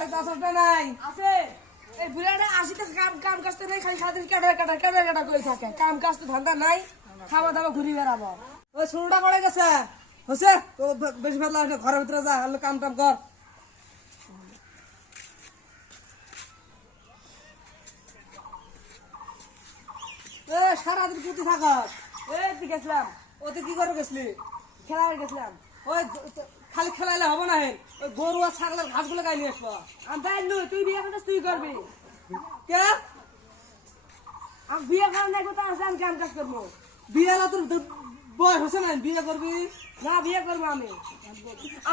বাড়িতে আসছ না নাই? আছে এই বুড়াটা আসিতে কাম কাজতে নাই, খালি সারাদিন কাটা করে থাকে। কাম কাজ তো ধান্দা নাই, খাওয়া দাওয়া ঘুরি বেড়াবো। ওই শুরুটা পড়ে গেছে হচ্ছে তো বেশি ভালো লাগে ঘরের ভিতরে যা হলে কাম টাম কর। সারাদিন কুতি থাকাস এই গেছিলাম, ওতে কি করে গেছলি? খেলা গেছিলাম। ওই খালি খেলাইলে হবে না হেন ওই গরু আর ছাগলের ঘাসগুলো গাই নিয়ে আসবো। আমি তাই নই, তুই বিয়ে করতে তুই করবি। কে আমি বিয়ে করার নাই, কোথায় আসলে আমি কাম কাজ করবো। বিয়ে হলো তোর বয়স হচ্ছে না বিয়ে করবি? না বিয়ে করবো আমি।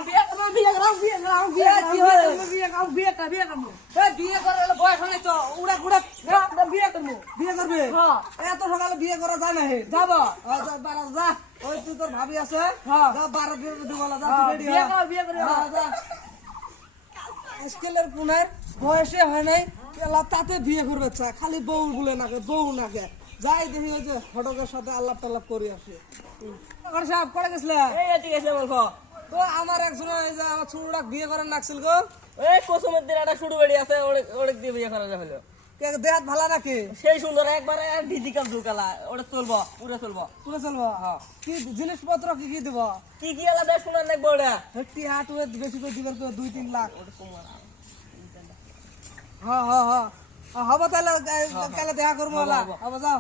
বিয়ে করবো, বিয়ে করবো, বিয়ে করবো, বিয়ে করবো। বিয়ে করার বয়স হয় তো উড়া উড়া বিয়ে করবো। বিয়ে করবে? হ্যাঁ। এত সকালে বিয়ে করা যায় না হে। যাবো। যা ওই তুই তোর ভাবি আছে হ্যাঁ। যা 12 দিব যা হ্যাঁ, তুই রেডি বিয়ে করবো, বিয়ে করবো। স্কেলের পুনের বয়সে হয় নাই এলা তাতে বিয়ে করবে চা খালি বউ বলে নাকে বউ নাকে যাই দেখি ওই যে ফটকের সাথে আল্লাপ টাল্লাপ করে আসে। সাহেব করে গেছিলে? এই এদিকে এসে বলবো। তো আমার একজন এই যে আমার ছোটটা বিয়ে করার নাকছিল গো। এই কোসমের দিন একটা শুরু বেড়ি আছে, ওড়ে দিয়ে বিয়ে করা হলো। দেহাত ভালো নাকি? সেই সুন্দর একবারে ডিজিটাল ঢুকালা, ওটা চলবো, পুরো চলবো। পুরো চলবো? কি জিনিসপত্র কি কি দিব? কি কি আলাদা শোনার লাগবো ওটা? হেঁটি হাট বেশি করে দিবেন তো 2-3 লাখ। ওটা কমার হ্যাঁ হ্যাঁ হ্যাঁ হবো তাহলে কালে দেখা করবো। হবো, হবো। হবো যাও।